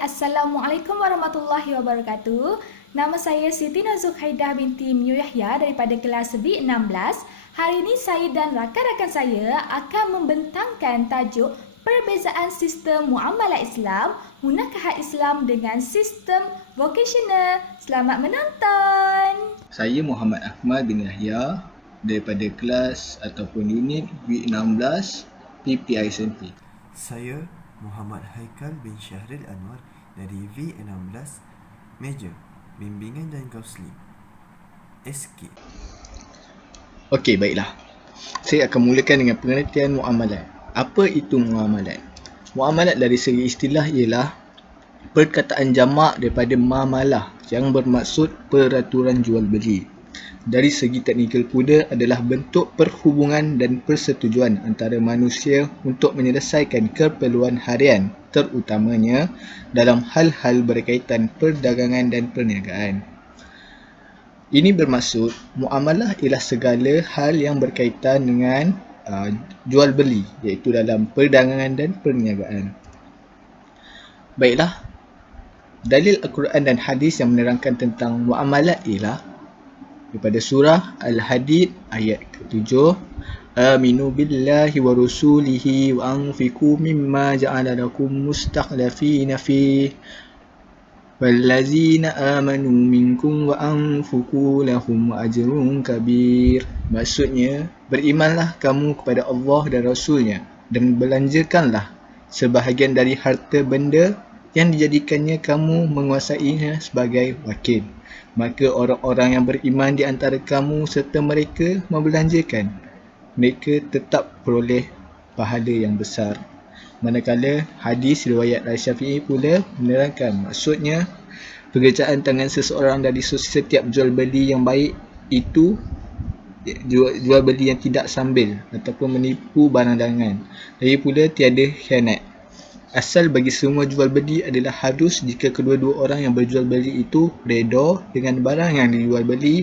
Assalamualaikum warahmatullahi wabarakatuh. Nama saya Siti Nazuk Haidah binti Myu Yahya daripada kelas B16. Hari ini saya dan rakan-rakan saya akan membentangkan tajuk perbezaan sistem muamalah Islam, munakahat Islam dengan sistem vocational. Selamat menonton. Saya Muhammad Ahmad bin Yahya daripada kelas ataupun unit B16 PPI SMP. Saya Muhammad Haikal bin Syahril Anwar dari V16 Major Bimbingan dan Kaunseling SK. Okey, baiklah. Saya akan mulakan dengan pengertian muamalat. Apa itu muamalat? Muamalat dari segi istilah ialah perkataan jamak daripada muamalah yang bermaksud peraturan jual beli. Dari segi teknikal pula adalah bentuk perhubungan dan persetujuan antara manusia untuk menyelesaikan keperluan harian, terutamanya dalam hal-hal berkaitan perdagangan dan perniagaan. Ini bermaksud muamalah ialah segala hal yang berkaitan dengan jual beli, iaitu dalam perdagangan dan perniagaan. Baiklah, dalil Al-Quran dan hadis yang menerangkan tentang muamalat ialah daripada surah Al-Hadid ayat ke-7, Aminu billahi wa rusulihi wa anfiqu mimma ja'ala lakum mustakhlafina fi wallazina amanu minkum wa anfuqu lahum ajrun kabir. Maksudnya, berimanlah kamu kepada Allah dan Rasulnya dan belanjakanlah sebahagian dari harta benda yang dijadikannya kamu menguasainya sebagai wakil. Maka orang-orang yang beriman di antara kamu serta mereka membelanjakan, mereka tetap peroleh pahala yang besar. Manakala hadis riwayat Al-Syafi'i pula menerangkan, maksudnya pekerjaan tangan seseorang dari setiap jual beli yang baik itu jual beli yang tidak sambil ataupun menipu barang dagangan. Lagi pula tiada khianat. Asal bagi semua jual beli adalah harus jika kedua-dua orang yang berjual beli itu redha dengan barang yang dijual beli,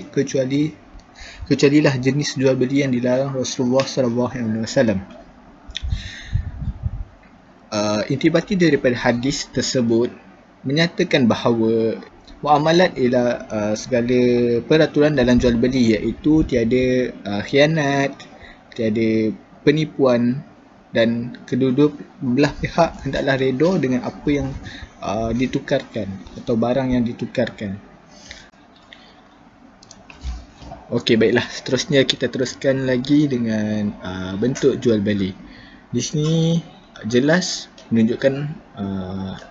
kecualilah jenis jual beli yang dilarang Rasulullah SAW. Intibati daripada hadis tersebut menyatakan bahawa muamalat ialah segala peraturan dalam jual beli, iaitu tiada khianat, tiada penipuan, dan kedua-dua belah pihak hendaklah redha dengan apa yang ditukarkan atau barang yang ditukarkan. Okey, baiklah. Seterusnya kita teruskan lagi dengan bentuk jual beli. Di sini jelas menunjukkan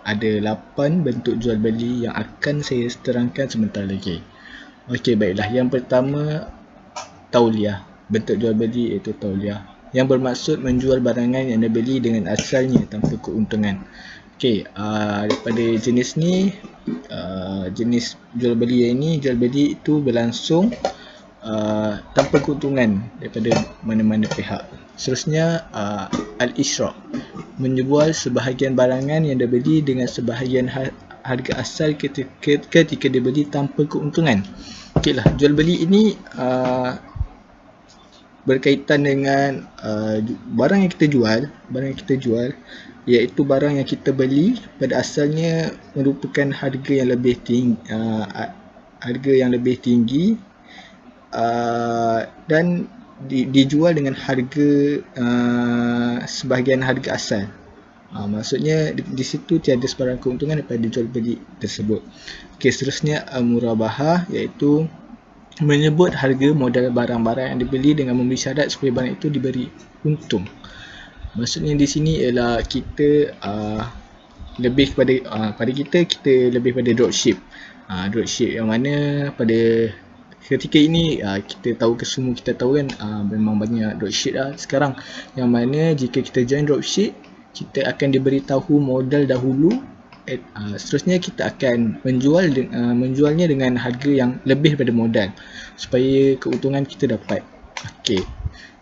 ada 8 bentuk jual beli yang akan saya terangkan sebentar lagi. Okey, baiklah. Yang pertama, tauliah. Bentuk jual beli iaitu tauliah, yang bermaksud menjual barangan yang dibeli dengan asalnya tanpa keuntungan. Okey, daripada jenis ni, jenis jual beli yang ini, jual beli itu berlangsung tanpa keuntungan daripada mana-mana pihak. Seterusnya, al-isyraq, menjual sebahagian barangan yang dibeli dengan sebahagian harga asal ketika dibeli tanpa keuntungan. Okeylah, jual beli ini berkaitan dengan barang yang kita jual, iaitu barang yang kita beli pada asalnya merupakan harga yang lebih tinggi, dan dijual dengan harga sebahagian harga asal. Maksudnya di situ tiada sebarang keuntungan daripada jual beli tersebut. Okey, seterusnya al-murabahah, iaitu menyebut harga modal barang-barang yang dibeli dengan memberi syarat supaya barang itu diberi untung. Maksudnya di sini ialah kita lebih kepada kita lebih pada dropship. Dropship yang mana pada ketika ini semua kita tahu kan, memang banyak dropship sekarang, yang mana jika kita join dropship, kita akan diberitahu modal dahulu. Seterusnya kita akan menjualnya dengan harga yang lebih daripada modal supaya keuntungan kita dapat. Okey.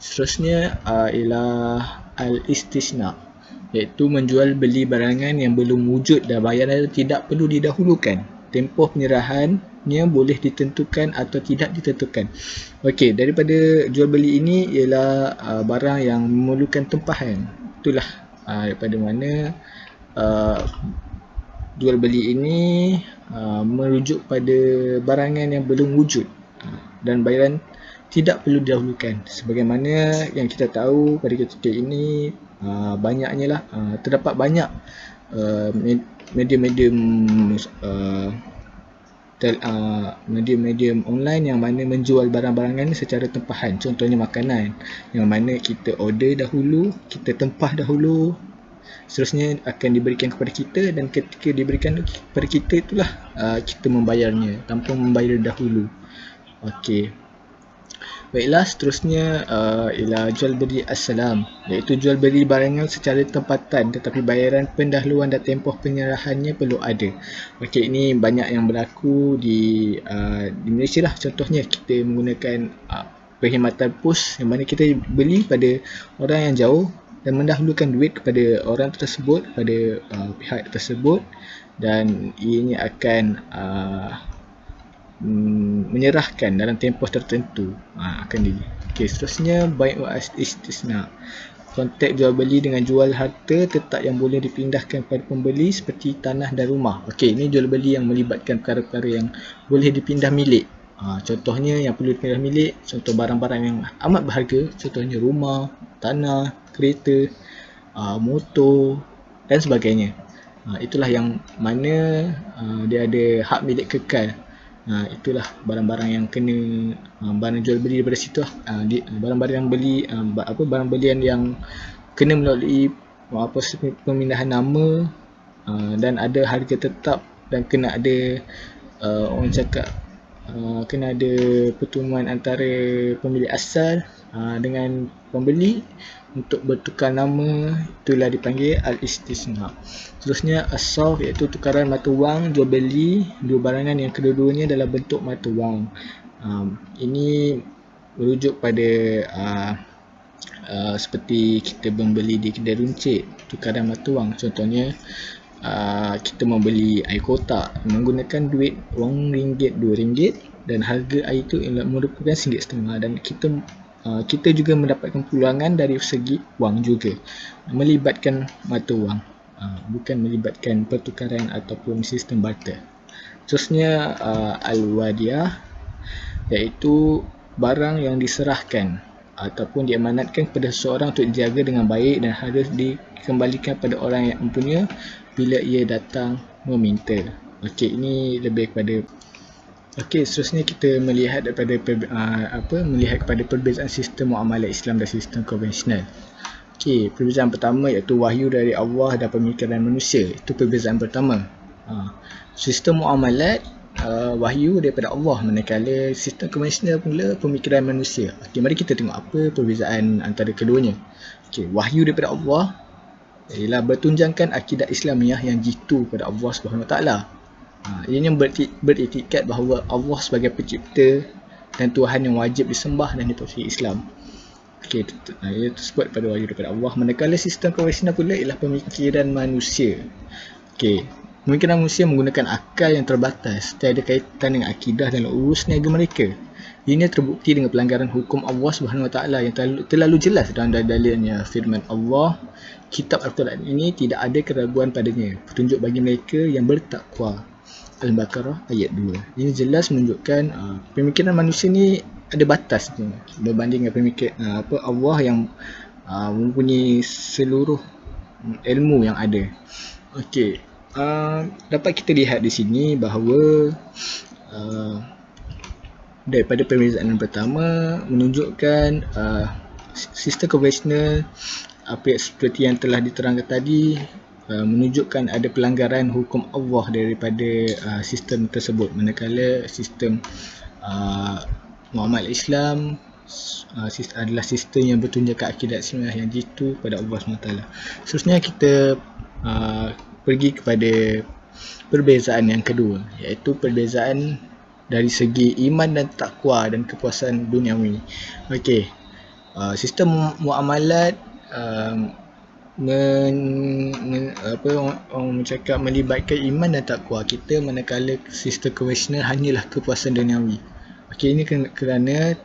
Seterusnya ialah al-istisna, iaitu menjual beli barangan yang belum wujud dan bayaran tidak perlu didahulukan. Tempoh penyerahannya boleh ditentukan atau tidak ditentukan. Okey, daripada jual beli ini ialah barang yang memerlukan tempahan. Itulah daripada mana jual beli ini merujuk pada barangan yang belum wujud dan bayaran tidak perlu didahulukan. Sebagaimana yang kita tahu pada ketika ini banyaknya lah terdapat banyak medium-medium medium-medium online yang mana menjual barang-barangan secara tempahan. Contohnya makanan yang mana kita order dahulu, kita tempah dahulu, seterusnya akan diberikan kepada kita, dan ketika diberikan kepada kita itulah kita membayarnya tanpa membayar dahulu. Okey. Baiklah, seterusnya ialah jual beli assalam, iaitu jual beli barangan secara tempatan tetapi bayaran pendahuluan dan tempoh penyerahannya perlu ada. Okey, ini banyak yang berlaku di Malaysia lah. Contohnya kita menggunakan perkhidmatan pos yang mana kita beli pada orang yang jauh dan mendahulukan duit kepada orang tersebut, pada pihak tersebut, dan ianya akan menyerahkan dalam tempoh tertentu akan Okey, seterusnya bai' wa istisna. Konteks jual beli dengan jual harta tetap yang boleh dipindahkan kepada pembeli seperti tanah dan rumah. Okey, ini jual beli yang melibatkan perkara-perkara yang boleh dipindah milik. Contohnya yang perlu dipindah milik, contoh barang-barang yang amat berharga, contohnya rumah, tanah, kereta, motor dan sebagainya. Itulah yang mana dia ada hak milik kekal. Itulah barang-barang yang kena barang jual beli daripada situ lah. Barang-barang yang beli barang belian yang kena melalui pemindahan nama dan ada harga tetap, dan kena ada orang cakap kena ada pertemuan antara pemilik asal dengan pembeli untuk bertukar nama, itulah dipanggil al-istisna. Seterusnya as-sarf, iaitu tukaran mata wang, jual beli dua barangan yang kedua-duanya dalam bentuk mata wang. Ini merujuk pada seperti kita membeli di kedai runcit, tukaran mata wang. Contohnya kita membeli air kotak menggunakan duit wang ringgit, RM2, dan harga air itu merupakan RM1.50, dan kita juga mendapatkan peluangan dari segi wang juga, melibatkan mata wang, bukan melibatkan pertukaran ataupun sistem barter. Seterusnya al-wadiyah, iaitu barang yang diserahkan ataupun diamanatkan kepada seseorang untuk dijaga dengan baik dan harus dikembalikan pada orang yang mempunyai bila ia datang meminta. Okey, ini lebih kepada seterusnya kita melihat daripada melihat kepada perbezaan sistem muamalah Islam dan sistem konvensional. Okey, perbezaan pertama iaitu wahyu dari Allah dan pemikiran manusia. Itu perbezaan pertama. Sistem muamalat wahyu daripada Allah, manakala sistem konvensional pula pemikiran manusia. Okey, mari kita tengok apa perbezaan antara keduanya. Okey, wahyu daripada Allah ialah bertunjangkan akidah Islamiah yang jitu kepada Allah SWT. Ianya beriktikad bahawa Allah sebagai pencipta dan Tuhan yang wajib disembah dan dipatuhi Islam. Okey, ia tersebut pada wahyu daripada Allah. Manakala sistem konvensional pula ialah pemikiran manusia. Okey, pemikiran manusia menggunakan akal yang terbatas, tiada kaitan dengan akidah dan urus niaga mereka. Ini terbukti dengan pelanggaran hukum Allah SWT yang terlalu jelas dalam dalilnya. Firman Allah, kitab Al-Quran ini tidak ada keraguan padanya, petunjuk bagi mereka yang bertakwa. Al-Baqarah ayat 2. Ini jelas menunjukkan pemikiran manusia ni ada batas berbanding dengan pemikiran Allah yang mempunyai seluruh ilmu yang ada. Okey, dapat kita lihat di sini bahawa daripada perbezaan yang pertama menunjukkan sistem konvensional seperti yang telah diterangkan tadi menunjukkan ada pelanggaran hukum Allah daripada sistem tersebut, manakala sistem muamalah Islam adalah sistem yang bertunjukkan akidah Islam yang jitu pada Allah SWT. Seterusnya kita pergi kepada perbezaan yang kedua, iaitu perbezaan dari segi iman dan takwa dan kepuasan duniawi. Okey, sistem muamalat orang cakap melibatkan iman dan takwa kita, manakala sistem konvensional hanyalah kepuasan duniawi. Okey, ini kerana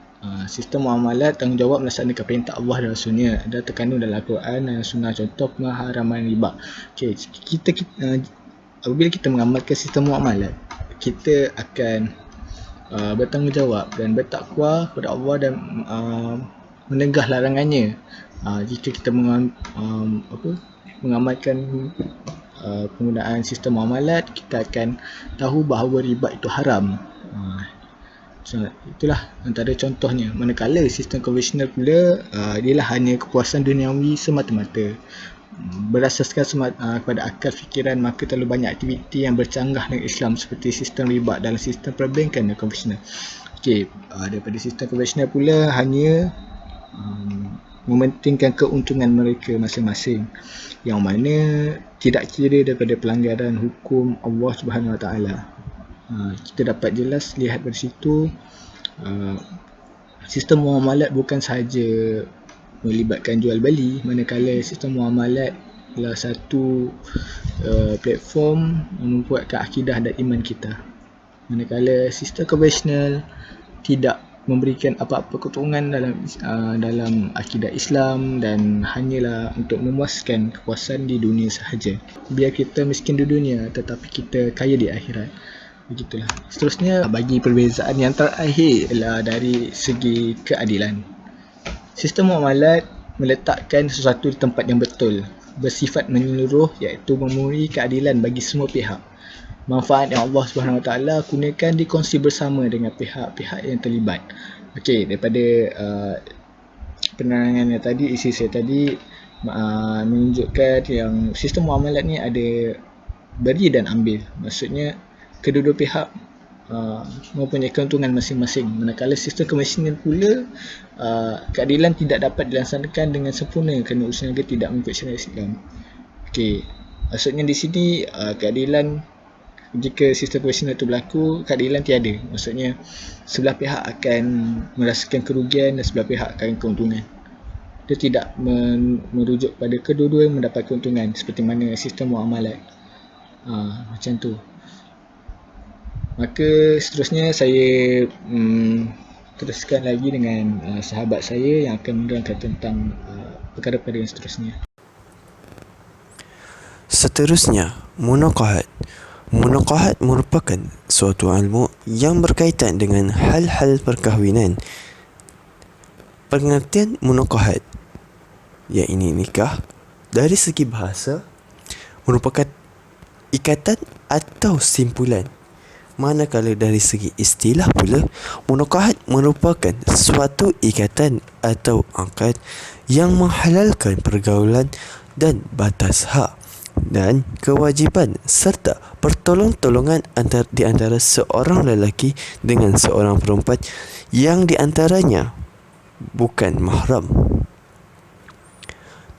sistem muamalat tanggungjawab melaksanakan perintah Allah dan Rasulnya ada terkandung dalam Al-Quran dan Sunnah, contoh pengharaman riba. Okey, kita apabila kita mengamalkan sistem muamalat, kita akan bertanggungjawab dan bertakwa kepada Allah dan menegah larangannya. Jika kita mengamalkan penggunaan sistem muamalat, kita akan tahu bahawa riba itu haram. Itulah antara contohnya. Manakala sistem konvensional pula, ialah hanya kepuasan duniawi semata-mata. Berasaskan kepada akal fikiran, maka terlalu banyak aktiviti yang bercanggah dengan Islam seperti sistem riba dalam sistem perbankan dan konvensional. Daripada sistem konvensional pula hanya mementingkan keuntungan mereka masing-masing, yang mana tidak kira daripada pelanggaran hukum Allah Subhanahu Wa Taala. Kita dapat jelas lihat dari situ, sistem muamalat bukan sahaja melibatkan jual beli, manakala sistem muamalat adalah satu platform membuatkan akidah dan iman kita. Manakala sistem konvensional tidak memberikan apa-apa keuntungan dalam akidah Islam dan hanyalah untuk memuaskan kepuasan di dunia sahaja. Biar kita miskin di dunia tetapi kita kaya di akhirat. Begitulah. Seterusnya, bagi perbezaan yang terakhir adalah dari segi keadilan. Sistem muamalat meletakkan sesuatu di tempat yang betul, bersifat menyeluruh, iaitu memenuhi keadilan bagi semua pihak. Manfaat yang Allah Subhanahu Wa Taala gunakan dikongsi bersama dengan pihak-pihak yang terlibat. Daripada penerangan yang tadi, isi saya tadi menunjukkan yang sistem muamalat ni ada beri dan ambil. Maksudnya kedua-dua pihak mempunyai keuntungan masing-masing. Manakala sistem konvensional pula, keadilan tidak dapat dilaksanakan dengan sempurna kerana usahawan tidak mengikut syariat Islam. Maksudnya di sini keadilan, jika sistem konvensional itu berlaku, keadilan tiada. Maksudnya sebelah pihak akan merasakan kerugian dan sebelah pihak akan keuntungan. Dia tidak merujuk pada kedua-dua mendapat keuntungan seperti mana sistem muamalat. Macam tu. Maka seterusnya saya teruskan lagi dengan sahabat saya yang akan menerangkan tentang perkara-perkara yang seterusnya. Seterusnya, munaqahat. Munaqahat merupakan suatu ilmu yang berkaitan dengan hal-hal perkahwinan. Pengertian munaqahat, iaitu nikah, dari segi bahasa merupakan ikatan atau simpulan. Manakala dari segi istilah pula, munaqahat merupakan suatu ikatan atau akad yang menghalalkan pergaulan dan batas hak dan kewajipan serta pertolong-tolongan di antara seorang lelaki dengan seorang perempuan yang di antaranya bukan mahram.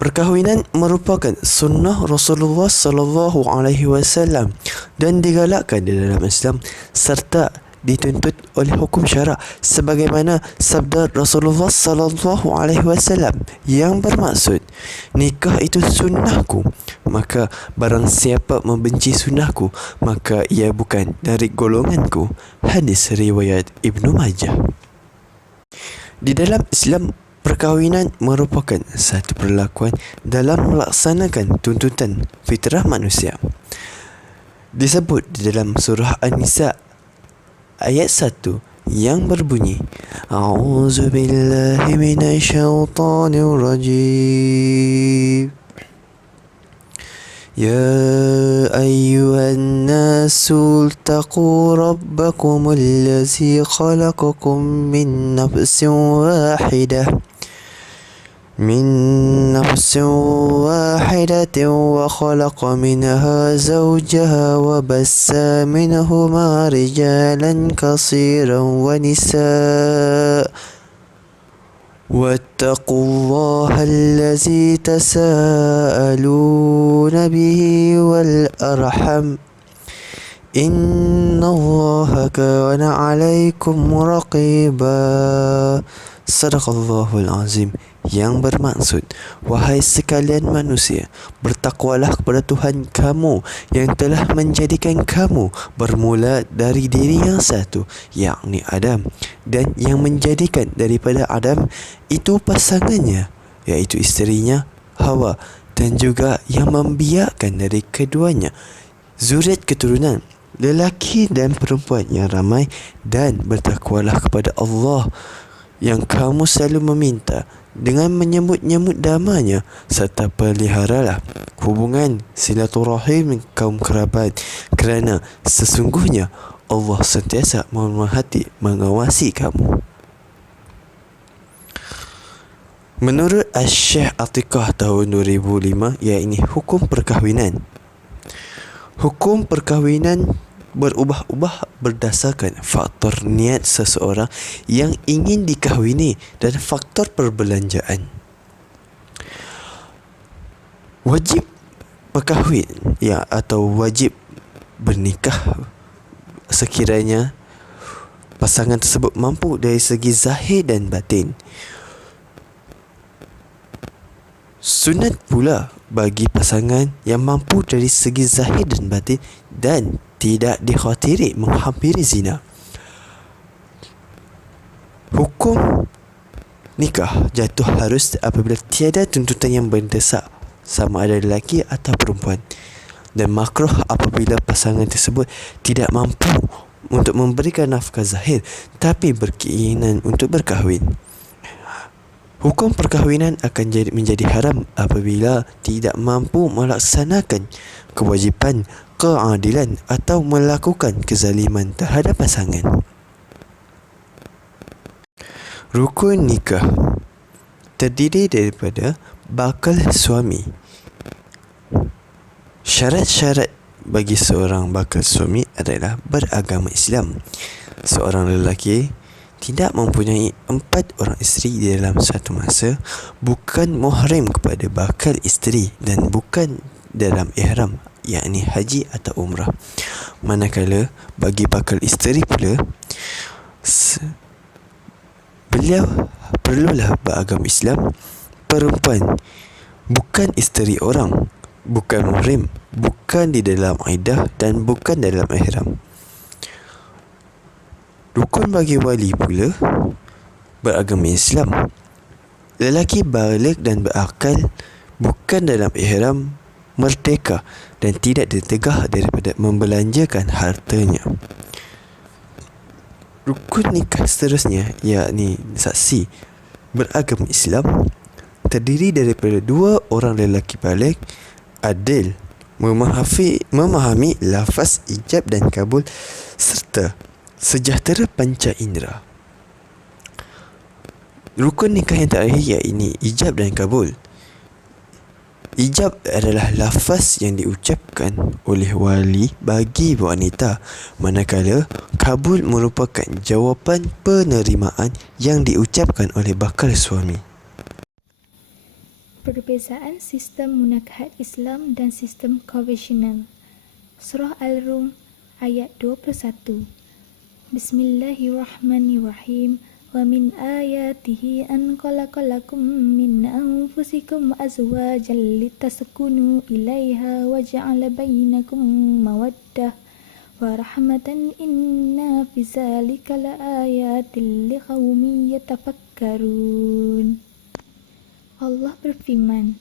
Perkahwinan merupakan sunnah Rasulullah sallallahu alaihi wasallam dan digalakkan di dalam Islam serta dituntut oleh hukum syarak sebagaimana sabda Rasulullah sallallahu alaihi wasallam yang bermaksud, nikah itu sunnahku, maka barang siapa membenci sunnahku maka ia bukan dari golonganku. Hadis riwayat Ibnu Majah. Di dalam Islam, perkahwinan merupakan satu perlakuan dalam melaksanakan tuntutan fitrah manusia. Disebut di dalam surah An-Nisa ayat 1 yang berbunyi, A'udzubillahi minasyaitonirrajim. يا أيها الناس اتقوا ربكم الذي خلقكم من نفس واحدة وخلق منها زوجها وبث منهما رجالا كثيرا ونساء واتقوا الله الذي تساءلون به والأرحم إن الله كان عليكم رقيبا. Sadaqallahul Azim, yang bermaksud, wahai sekalian manusia, bertakwalah kepada Tuhan kamu yang telah menjadikan kamu bermula dari diri yang satu, yakni Adam, dan yang menjadikan daripada Adam itu pasangannya, iaitu isterinya Hawa, dan juga yang membiakkan dari keduanya zuriat keturunan, lelaki dan perempuan yang ramai, dan bertakwalah kepada Allah yang kamu selalu meminta dengan menyebut-nyebut namanya, serta peliharalah hubungan silaturahim kaum kerabat, kerana sesungguhnya Allah sentiasa memerhati mengawasi kamu. Menurut Syekh Atiqah tahun 2005, iaitu hukum perkahwinan. Hukum perkahwinan berubah-ubah berdasarkan faktor niat seseorang yang ingin dikahwini dan faktor perbelanjaan. Wajib perkahwin atau wajib bernikah sekiranya pasangan tersebut mampu dari segi zahir dan batin. Sunat pula bagi pasangan yang mampu dari segi zahir dan batin dan tidak dikhawatiri menghampiri zina. Hukum nikah jatuh harus apabila tiada tuntutan yang mendesak sama ada lelaki atau perempuan, dan makruh apabila pasangan tersebut tidak mampu untuk memberikan nafkah zahir tapi berkeinginan untuk berkahwin. Hukum perkahwinan akan menjadi haram apabila tidak mampu melaksanakan kewajipan keadilan atau melakukan kezaliman terhadap pasangan. Rukun nikah terdiri daripada bakal suami. Syarat-syarat bagi seorang bakal suami adalah beragama Islam. Seorang lelaki tidak mempunyai 4 orang isteri di dalam satu masa, bukan muhrim kepada bakal isteri dan bukan dalam ihram, yakni haji atau umrah. Manakala bagi bakal isteri pula, beliau perlulah beragama Islam. Perempuan bukan isteri orang, bukan muhrim, bukan di dalam iddah dan bukan dalam ihram. Rukun bagi wali pula beragama Islam. Lelaki baligh dan berakal, bukan dalam ihram, merdeka dan tidak ditegah daripada membelanjakan hartanya. Rukun nikah seterusnya, yakni saksi beragama Islam, terdiri daripada 2 orang lelaki baligh adil, memahami lafaz ijab dan kabul, serta sejahtera panca indera. Rukun nikah yang terakhir iaitu ijab dan kabul. Ijab adalah lafaz yang diucapkan oleh wali bagi wanita, manakala kabul merupakan jawapan penerimaan yang diucapkan oleh bakal suami. Perbezaan sistem munakahat Islam dan sistem konvensional. Surah Al-Rum ayat 21. Bismillahirrahmanirrahim. Wa min ayatihi an khalaqalakum min anfusikum azwajan litaskunu ilaiha wa ja'ala bainakum mawaddah wa rahmatan inna fi zalika laayatin liqaumin yatafakkarun. Allah berfirman,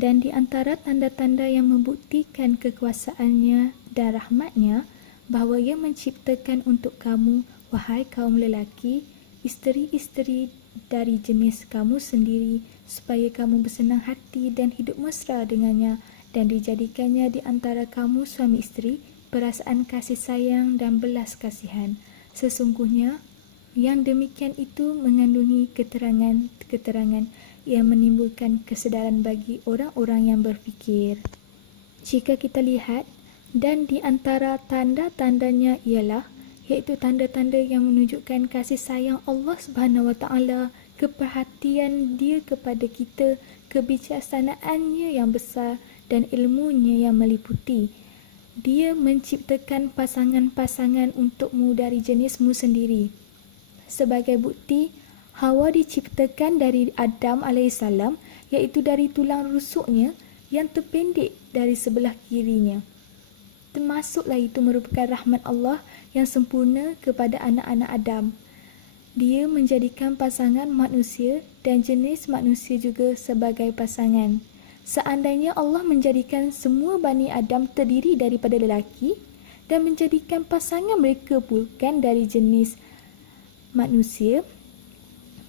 dan di antara tanda-tanda yang membuktikan kekuasaannya dan rahmatnya, bahawa Ia menciptakan untuk kamu, wahai kaum lelaki, isteri-isteri dari jenis kamu sendiri, supaya kamu bersenang hati dan hidup mesra dengannya, dan dijadikannya di antara kamu suami isteri, perasaan kasih sayang dan belas kasihan. Sesungguhnya, yang demikian itu mengandungi keterangan-keterangan yang menimbulkan kesedaran bagi orang-orang yang berfikir. Jika kita lihat, dan di antara tanda-tandanya ialah, iaitu tanda-tanda yang menunjukkan kasih sayang Allah Subhanahu Wa Taala, keperhatian Dia kepada kita, kebijaksanaannya yang besar dan ilmunya yang meliputi. Dia menciptakan pasangan-pasangan untukmu dari jenismu sendiri. Sebagai bukti, Hawa diciptakan dari Adam AS, iaitu dari tulang rusuknya yang terpendek dari sebelah kirinya. Termasuklah itu merupakan rahmat Allah yang sempurna kepada anak-anak Adam. Dia menjadikan pasangan manusia dan jenis manusia juga sebagai pasangan. Seandainya Allah menjadikan semua Bani Adam terdiri daripada lelaki dan menjadikan pasangan mereka bukan dari jenis manusia,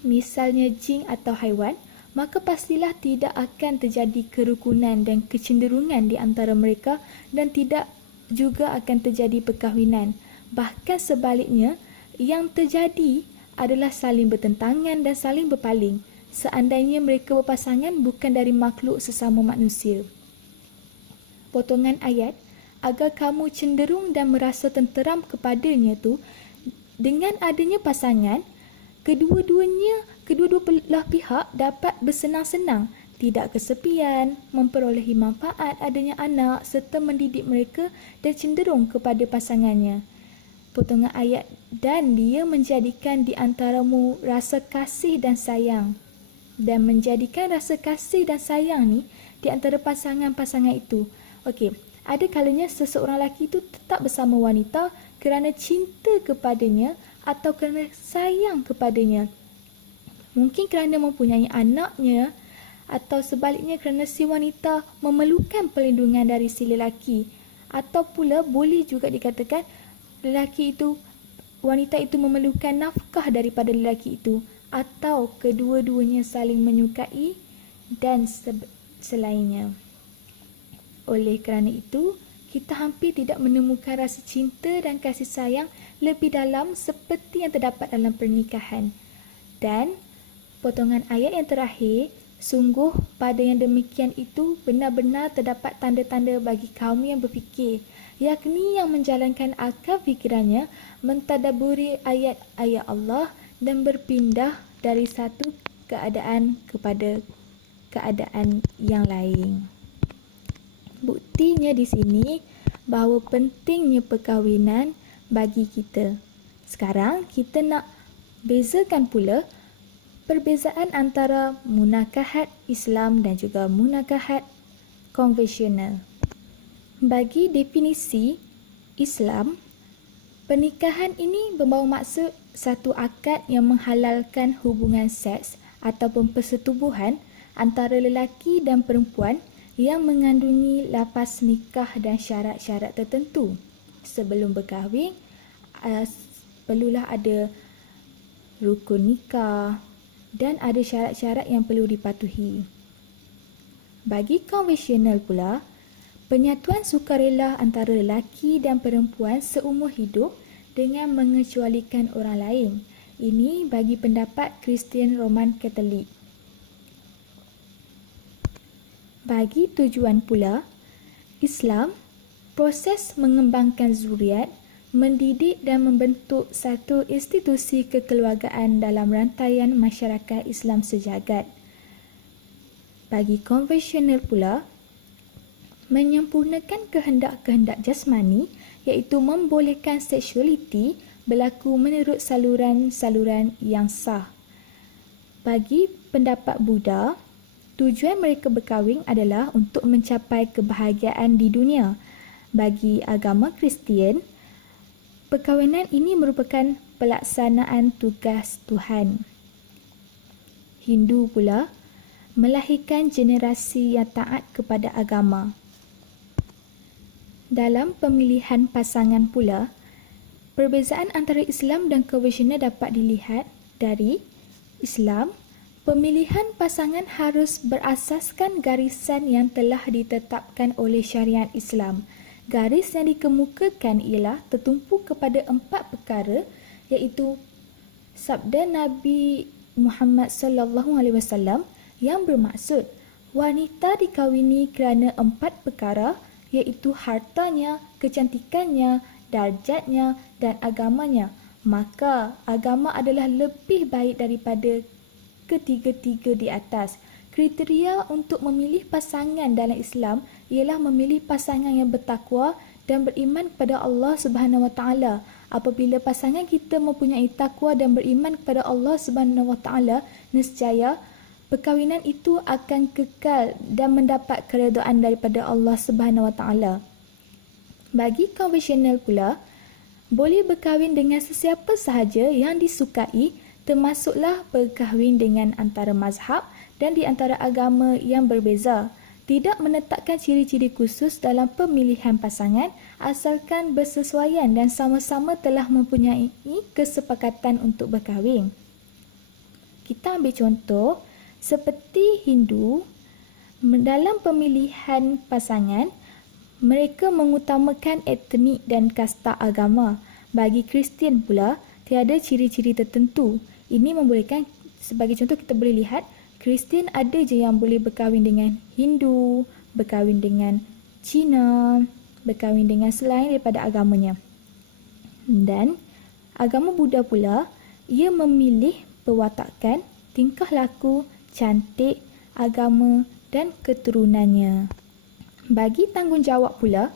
misalnya jin atau haiwan, maka pastilah tidak akan terjadi kerukunan dan kecenderungan di antara mereka dan tidak juga akan terjadi perkahwinan. Bahkan sebaliknya, yang terjadi adalah saling bertentangan dan saling berpaling, seandainya mereka berpasangan bukan dari makhluk sesama manusia. Potongan ayat, agar kamu cenderung dan merasa tenteram kepadanya tu, dengan adanya pasangan, kedua belah pihak dapat bersenang-senang, tidak kesepian, memperolehi manfaat adanya anak serta mendidik mereka dan cenderung kepada pasangannya. Potongan ayat, dan dia menjadikan di antaramu rasa kasih dan sayang. Dan menjadikan rasa kasih dan sayang ni di antara pasangan-pasangan itu. Okey, ada kalanya seseorang lelaki itu tetap bersama wanita kerana cinta kepadanya atau kerana sayang kepadanya. Mungkin kerana mempunyai anaknya atau sebaliknya kerana si wanita memerlukan perlindungan dari si lelaki. Atau pula boleh juga dikatakan wanita itu memerlukan nafkah daripada lelaki itu, atau kedua-duanya saling menyukai dan selainnya. Oleh kerana itu, kita hampir tidak menemukan rasa cinta dan kasih sayang lebih dalam seperti yang terdapat dalam pernikahan. Dan potongan ayat yang terakhir, sungguh pada yang demikian itu benar-benar terdapat tanda-tanda bagi kaum yang berfikir, yakni yang menjalankan akal fikirannya, mentadaburi ayat-ayat Allah dan berpindah dari satu keadaan kepada keadaan yang lain. Buktinya di sini bahawa pentingnya perkahwinan bagi kita. Sekarang kita nak bezakan pula perbezaan antara munakahat Islam dan juga munakahat konvensional. Bagi definisi Islam, pernikahan ini membawa maksud satu akad yang menghalalkan hubungan seks ataupun persetubuhan antara lelaki dan perempuan yang mengandungi lafaz nikah dan syarat-syarat tertentu. Sebelum berkahwin, perlulah ada rukun nikah dan ada syarat-syarat yang perlu dipatuhi. Bagi konvensional pula, penyatuan sukarela antara lelaki dan perempuan seumur hidup dengan mengecualikan orang lain. Ini bagi pendapat Kristian Roman Katolik. Bagi tujuan pula, Islam, proses mengembangkan zuriat, mendidik dan membentuk satu institusi kekeluargaan dalam rantaian masyarakat Islam sejagat. Bagi konvensional pula, menyempurnakan kehendak-kehendak jasmani iaitu membolehkan seksualiti berlaku menurut saluran-saluran yang sah. Bagi pendapat Buddha, tujuan mereka berkahwin adalah untuk mencapai kebahagiaan di dunia. Bagi agama Kristian, perkahwinan ini merupakan pelaksanaan tugas Tuhan. Hindu pula, melahirkan generasi yang taat kepada agama. Dalam pemilihan pasangan pula, perbezaan antara Islam dan konvensional dapat dilihat dari Islam, pemilihan pasangan harus berasaskan garisan yang telah ditetapkan oleh syariat Islam. Garis yang dikemukakan ialah tertumpu kepada 4 perkara, iaitu sabda Nabi Muhammad SAW yang bermaksud wanita dikahwini kerana 4 perkara, iaitu hartanya, kecantikannya, darjatnya dan agamanya. Maka agama adalah lebih baik daripada ketiga-tiga di atas. Kriteria untuk memilih pasangan dalam Islam ialah memilih pasangan yang bertakwa dan beriman kepada Allah Subhanahu Wa Taala. Apabila pasangan kita mempunyai takwa dan beriman kepada Allah Subhanahu Wa Taala, nescaya perkahwinan itu akan kekal dan mendapat keredaan daripada Allah Subhanahu Wa Taala. Bagi konvensional pula, boleh berkahwin dengan sesiapa sahaja yang disukai, termasuklah berkahwin dengan antara mazhab dan di antara agama yang berbeza. tidak menetapkan ciri-ciri khusus dalam pemilihan pasangan asalkan bersesuaian dan sama-sama telah mempunyai kesepakatan untuk berkahwin. Kita ambil contoh, seperti Hindu, dalam pemilihan pasangan, mereka mengutamakan etnik dan kasta agama. Bagi Kristian pula, tiada ciri-ciri tertentu. Ini membolehkan, sebagai contoh kita boleh lihat, Kristian ada je yang boleh berkahwin dengan Hindu, berkahwin dengan Cina, berkahwin dengan selain daripada agamanya. Dan agama Buddha pula, ia memilih perwatakan, tingkah laku, cantik, agama dan keturunannya. Bagi tanggungjawab pula,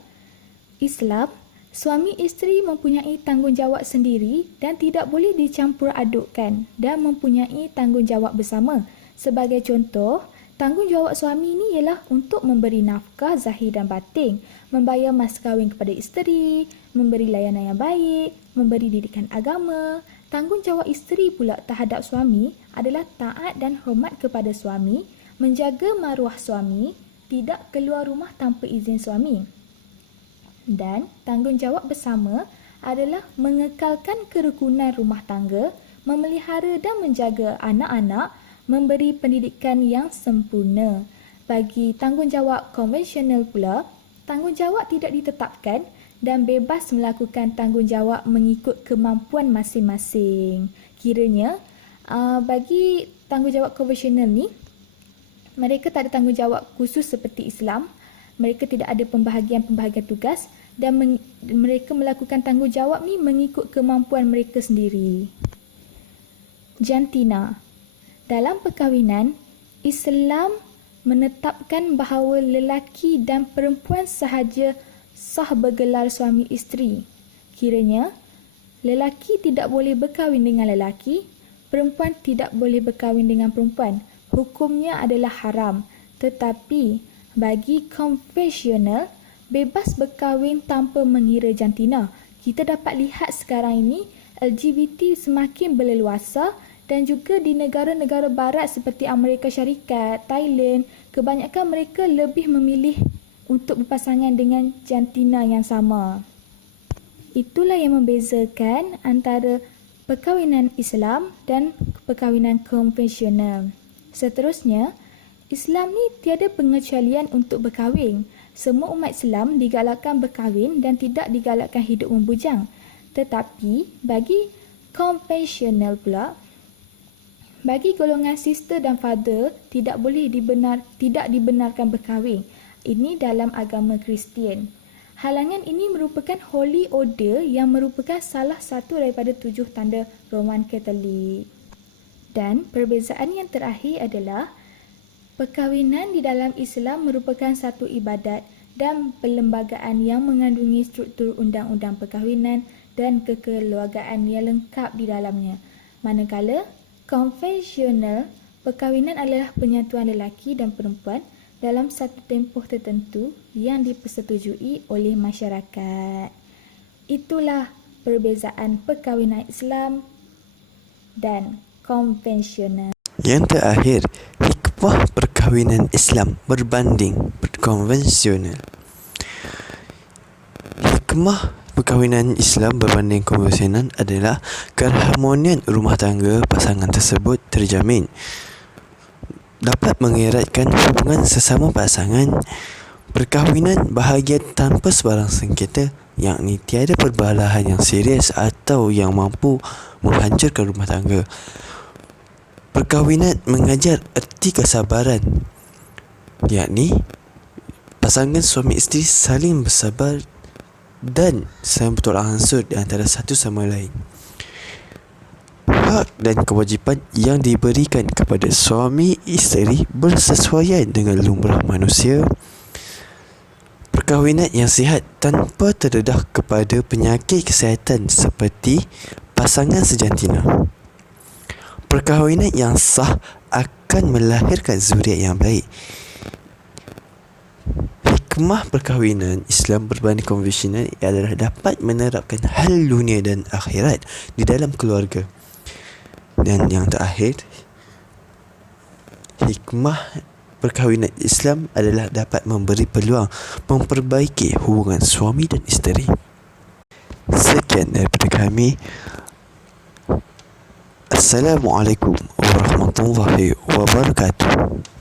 Islam, suami isteri mempunyai tanggungjawab sendiri dan tidak boleh dicampur adukkan dan mempunyai tanggungjawab bersama. Sebagai contoh, tanggungjawab suami ini ialah untuk memberi nafkah zahir dan batin, membayar mas kahwin kepada isteri, memberi layanan yang baik, memberi didikan agama. Tanggungjawab isteri pula terhadap suami adalah taat dan hormat kepada suami, menjaga maruah suami, tidak keluar rumah tanpa izin suami. Dan tanggungjawab bersama adalah mengekalkan kerukunan rumah tangga, memelihara dan menjaga anak-anak, memberi pendidikan yang sempurna. Bagi tanggungjawab konvensional pula, tanggungjawab tidak ditetapkan dan bebas melakukan tanggungjawab mengikut kemampuan masing-masing. Kiranya, bagi tanggungjawab konvensional ni, mereka tak ada tanggungjawab khusus seperti Islam. Mereka tidak ada pembahagian-pembahagian tugas dan mereka melakukan tanggungjawab ni mengikut kemampuan mereka sendiri. Jantina. Dalam perkahwinan, Islam menetapkan bahawa lelaki dan perempuan sahaja sah bergelar suami isteri. Kiranya, lelaki tidak boleh berkahwin dengan lelaki, perempuan tidak boleh berkahwin dengan perempuan. Hukumnya adalah haram. Tetapi, bagi konvensional, bebas berkahwin tanpa mengira jantina. Kita dapat lihat sekarang ini, LGBT semakin berleluasa dan juga di negara-negara barat seperti Amerika Syarikat, Thailand, kebanyakan mereka lebih memilih untuk berpasangan dengan jantina yang sama. Itulah yang membezakan antara perkahwinan Islam dan perkahwinan konvensional. Seterusnya, Islam ni tiada pengecualian untuk berkahwin. Semua umat Islam digalakkan berkahwin dan tidak digalakkan hidup membujang. Tetapi, bagi konvensional pula, bagi golongan sister dan father tidak dibenarkan berkahwin. Ini dalam agama Kristian. Halangan ini merupakan Holy Order yang merupakan salah satu daripada 7 tanda Roman Katolik. Dan perbezaan yang terakhir adalah perkahwinan di dalam Islam merupakan satu ibadat dan perlembagaan yang mengandungi struktur undang-undang perkahwinan dan kekeluargaan yang lengkap di dalamnya. Manakala konvensional, perkahwinan adalah penyatuan lelaki dan perempuan dalam satu tempoh tertentu yang dipersetujui oleh masyarakat. Itulah perbezaan perkahwinan Islam dan konvensional. Yang terakhir, hikmah perkahwinan Islam berbanding konvensional. Hikmah perkahwinan Islam berbanding konvensional adalah keharmonian rumah tangga pasangan tersebut terjamin. Dapat mengeratkan hubungan sesama pasangan. Perkahwinan bahagia tanpa sebarang sengketa, yakni tiada perbalahan yang serius atau yang mampu menghancurkan rumah tangga. Perkahwinan mengajar erti kesabaran, yakni pasangan suami isteri saling bersabar dan saling bertolak-ansur di antara satu sama lain. Hak dan kewajipan yang diberikan kepada suami isteri bersesuaian dengan lumrah manusia. Perkahwinan yang sihat tanpa terdedah kepada penyakit kesihatan seperti pasangan sejantina. Perkahwinan yang sah akan melahirkan zuriat yang baik. Hikmah perkahwinan Islam berbanding konvensional adalah dapat menerapkan hal dunia dan akhirat di dalam keluarga. Dan yang terakhir, hikmah perkahwinan Islam adalah dapat memberi peluang memperbaiki hubungan suami dan isteri. Sekian daripada kami. Assalamualaikum warahmatullahi wabarakatuh.